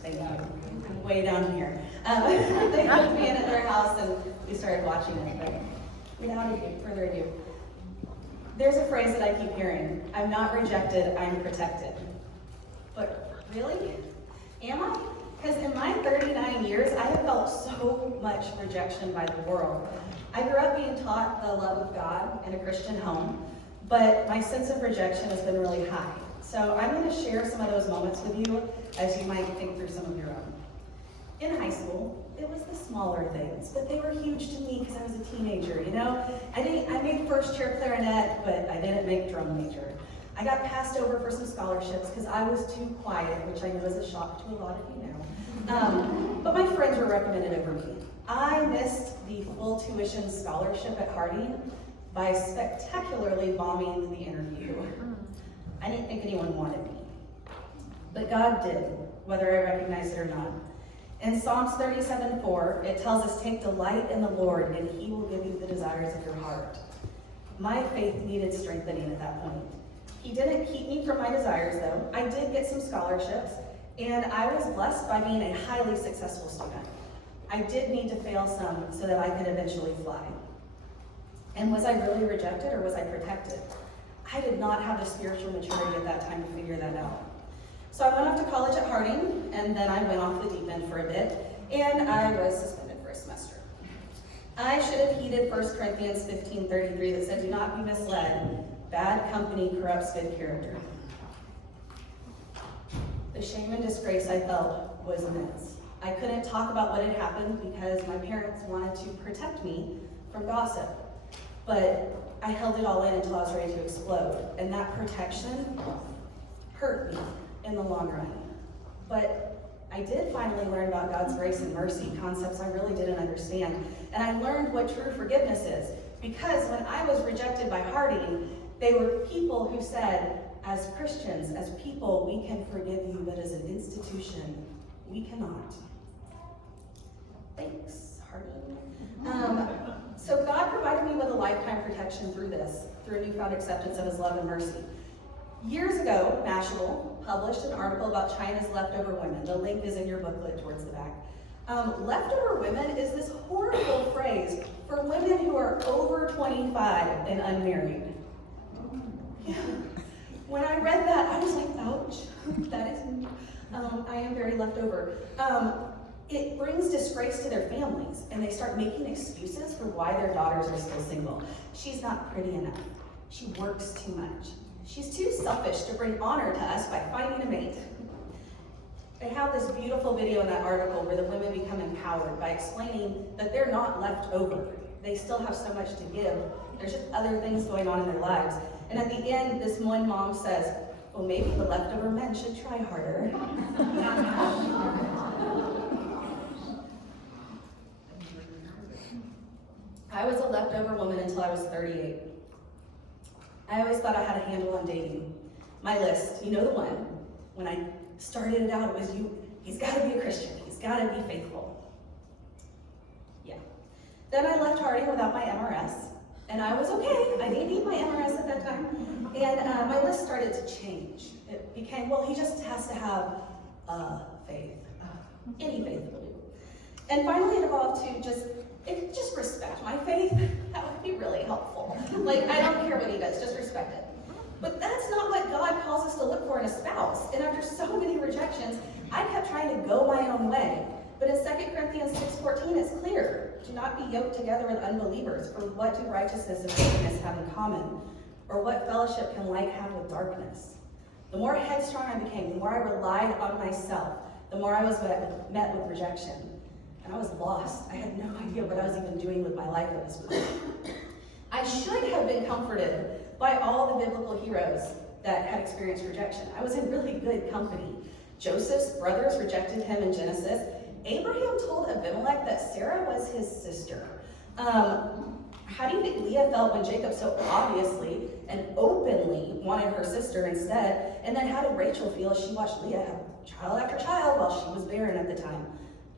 Thank you. I'm way down here. They put me in at their house and we started watching it, but without further ado, there's a phrase that I keep hearing: I'm not rejected, I'm protected. But really? Am I? Because in my 39 years, I have felt so much rejection by the world. I grew up being taught the love of God in a Christian home, but my sense of rejection has been really high. So I'm going to share some of those moments with you as you might think through some of your own. In high school, it was the smaller things, but they were huge to me because I was a teenager, you know? I made first chair clarinet, but I didn't make drum major. I got passed over for some scholarships because I was too quiet, which I know is a shock to a lot of you now. But my friends were recommended over me. I missed the full tuition scholarship at Harding by spectacularly bombing the interview. I didn't think anyone wanted me, but God did, whether I recognized it or not. In Psalms 37:4, it tells us, "Take delight in the Lord, and He will give you the desires of your heart." My faith needed strengthening at that point. He didn't keep me from my desires, though. I did get some scholarships, and I was blessed by being a highly successful student. I did need to fail some so that I could eventually fly. And was I really rejected, or was I protected? I did not have the spiritual maturity at that time to figure that out. So I went off to college at Harding, and then I went off the deep end for a bit, and I was suspended for a semester. I should have heeded 1 Corinthians 15:33 that said, "Do not be misled. Bad company corrupts good character." The shame and disgrace I felt was immense. I couldn't talk about what had happened because my parents wanted to protect me from gossip. But I held it all in until I was ready to explode, and that protection hurt me in the long run. But I did finally learn about God's grace and mercy, concepts I really didn't understand. And I learned what true forgiveness is, because when I was rejected by Harding, they were people who said, as Christians, as people, we can forgive you, but as an institution, we cannot. Thanks, Harding. So God provided me with a lifetime protection through a newfound acceptance of His love and mercy. Years ago, Mashable published an article about China's leftover women. The link is in your booklet towards the back. Leftover women is this horrible phrase for women who are over 25 and unmarried. Yeah. When I read that, I was like, ouch, that is, I am very leftover. It brings disgrace to their families, and they start making excuses for why their daughters are still single. She's not pretty enough. She works too much. She's too selfish to bring honor to us by finding a mate. They have this beautiful video in that article where the women become empowered by explaining that they're not left over. They still have so much to give. There's just other things going on in their lives. And at the end, this one mom says, well, maybe the leftover men should try harder. I was a leftover woman until I was 38. I always thought I had a handle on dating. My list, you know the one. When I started it out, it was he's got to be a Christian. He's got to be faithful. Yeah. Then I left Harding without my MRS, and I was okay. I didn't need my MRS at that time. And my list started to change. It became, well, he just has to have faith. Any faith will do. And finally it evolved to just respect my faith. That would be really helpful. Like, I don't care what he does, just respect it. But that's not what God calls us to look for in a spouse. And after so many rejections, I kept trying to go my own way. But in 2 Corinthians 6:14, it's clear, do not be yoked together with unbelievers, for what do righteousness and holiness have in common? Or what fellowship can light have with darkness? The more headstrong I became, the more I relied on myself, the more I was met with rejection. And I was lost. I had no idea what I was even doing with my life at this point. I should have been comforted by all the biblical heroes that had experienced rejection. I was in really good company. Joseph's brothers rejected him in Genesis. Abraham told Abimelech that Sarah was his sister. How do you think Leah felt when Jacob so obviously and openly wanted her sister instead? And then how did Rachel feel as she watched Leah have child after child while she was barren at the time?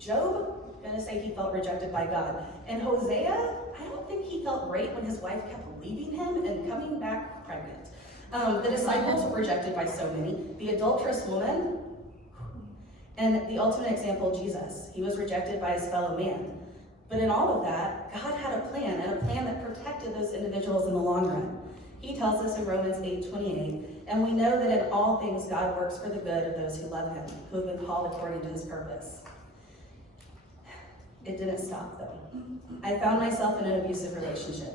Job, gonna say he felt rejected by God. And Hosea, I don't think he felt great when his wife kept leaving him and coming back pregnant. The disciples were rejected by so many. The adulterous woman, And the ultimate example, Jesus. He was rejected by his fellow man. But in all of that, God had a plan, and a plan that protected those individuals in the long run. He tells us in Romans 8:28, and we know that in all things God works for the good of those who love him, who have been called according to his purpose. It didn't stop, though. I found myself in an abusive relationship,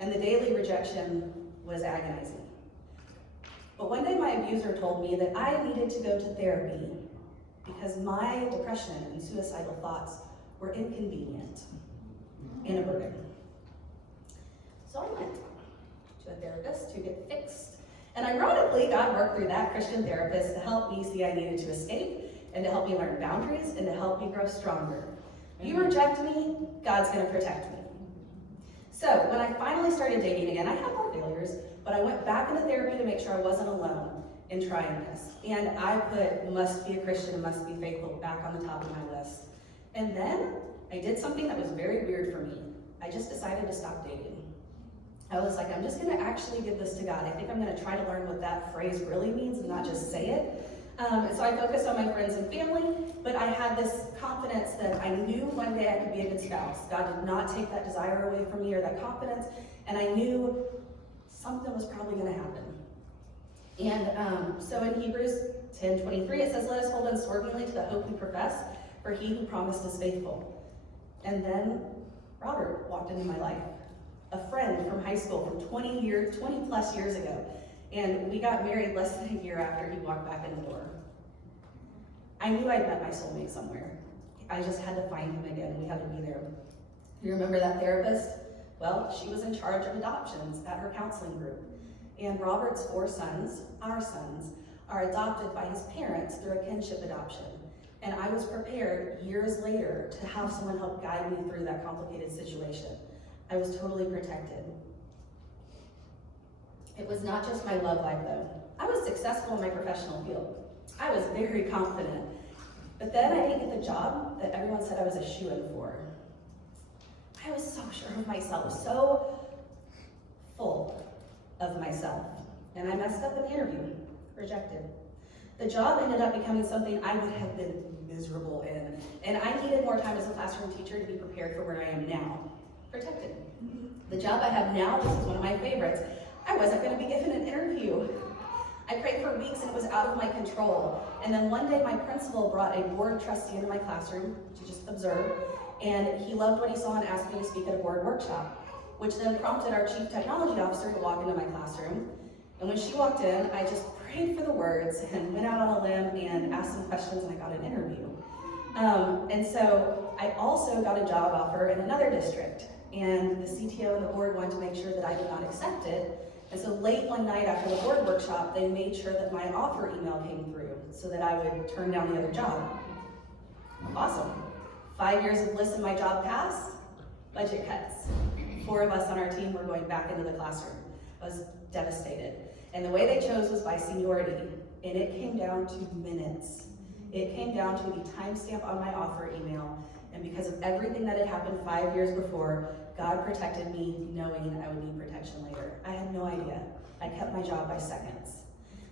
and the daily rejection was agonizing. But one day my abuser told me that I needed to go to therapy because my depression and suicidal thoughts were inconvenient and a burden. So I went to a therapist to get fixed. And ironically, God worked through that Christian therapist to help me see I needed to escape, and to help me learn boundaries, and to help me grow stronger. You reject me, God's gonna protect me. So when I finally started dating again, I had more failures, but I went back into therapy to make sure I wasn't alone in trying this. And I put must be a Christian and must be faithful back on the top of my list. And then I did something that was very weird for me. I just decided to stop dating. I was like, I'm just gonna actually give this to God. I think I'm gonna try to learn what that phrase really means and not just say it. And so I focused on my friends and family, but I had this confidence that I knew one day I could be a good spouse. God did not take that desire away from me or that confidence, and I knew something was probably gonna happen. And so in Hebrews 10:23, it says, let us hold unswervingly to the hope we profess, for he who promised is faithful. And then Robert walked into my life, a friend from high school from 20 plus years ago. And we got married less than a year after he walked back in the door. I knew I'd met my soulmate somewhere. I just had to find him again. We had to be there. You remember that therapist? Well, she was in charge of adoptions at her counseling group. And Robert's 4 sons, our sons, are adopted by his parents through a kinship adoption. And I was prepared years later to have someone help guide me through that complicated situation. I was totally protected. It was not just my love life, though. I was successful in my professional field. I was very confident. But then I didn't get the job that everyone said I was a shoo-in for. I was so sure of myself, so full of myself. And I messed up in the interview, rejected. The job ended up becoming something I would have been miserable in. And I needed more time as a classroom teacher to be prepared for where I am now, protected. The job I have now, this is one of my favorites. I wasn't going to be given an interview. I prayed for weeks and it was out of my control. And then one day my principal brought a board trustee into my classroom to just observe, and he loved what he saw and asked me to speak at a board workshop, which then prompted our chief technology officer to walk into my classroom. And when she walked in, I just prayed for the words and went out on a limb and asked some questions, and I got an interview. And so I also got a job offer in another district, and the CTO and the board wanted to make sure that I did not accept it. And so late one night after the board workshop, they made sure that my offer email came through so that I would turn down the other job. Awesome. 5 years of bliss in my job passed, budget cuts. 4 of us on our team were going back into the classroom. I was devastated. And the way they chose was by seniority, and it came down to minutes. It came down to the timestamp on my offer email, and because of everything that had happened 5 years before, God protected me knowing I would need protection later. I had no idea. I kept my job by seconds.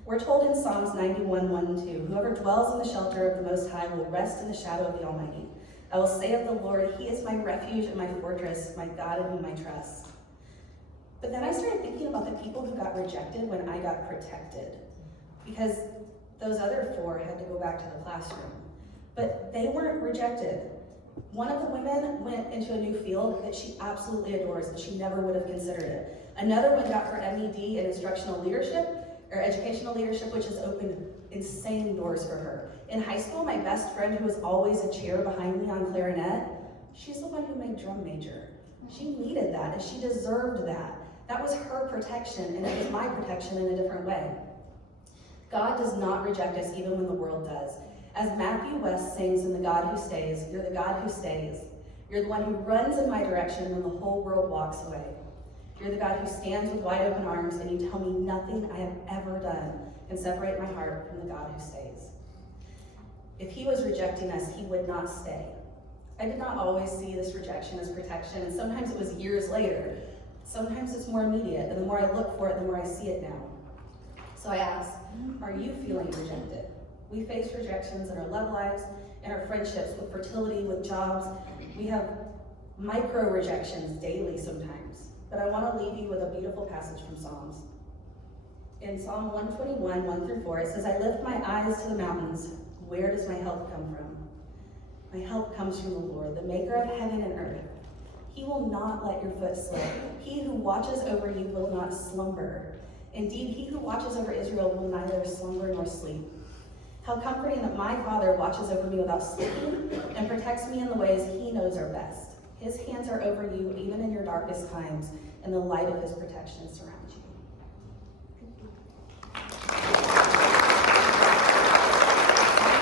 We're told in Psalms 91, 1 and 2, whoever dwells in the shelter of the Most High will rest in the shadow of the Almighty. I will say of the Lord, he is my refuge and my fortress, my God in whom I trust. But then I started thinking about the people who got rejected when I got protected, because those other 4 had to go back to the classroom. But they weren't rejected. One of the women went into a new field that she absolutely adores, and she never would have considered it. Another one got her MED in instructional leadership, or educational leadership, which has opened insane doors for her. In high school, my best friend, who was always a chair behind me on clarinet, she's the one who made drum major. She needed that, and she deserved that. That was her protection, and it was my protection in a different way. God does not reject us even when the world does. As Matthew West sings in The God Who Stays, you're the God who stays. You're the one who runs in my direction when the whole world walks away. You're the God who stands with wide open arms, and you tell me nothing I have ever done can separate my heart from the God who stays. If he was rejecting us, he would not stay. I did not always see this rejection as protection, and sometimes it was years later. Sometimes it's more immediate, and the more I look for it, the more I see it now. So I ask, are you feeling rejected? We face rejections in our love lives, in our friendships, with fertility, with jobs. We have micro rejections daily sometimes. But I want to leave you with a beautiful passage from Psalms. In Psalm 121, 1-4, it says, I lift my eyes to the mountains. Where does my help come from? My help comes from the Lord, the maker of heaven and earth. He will not let your foot slip. He who watches over you will not slumber. Indeed, he who watches over Israel will neither slumber nor sleep. How comforting that my Father watches over me without sleeping and protects me in the ways he knows are best. His hands are over you even in your darkest times, and the light of his protection surrounds you.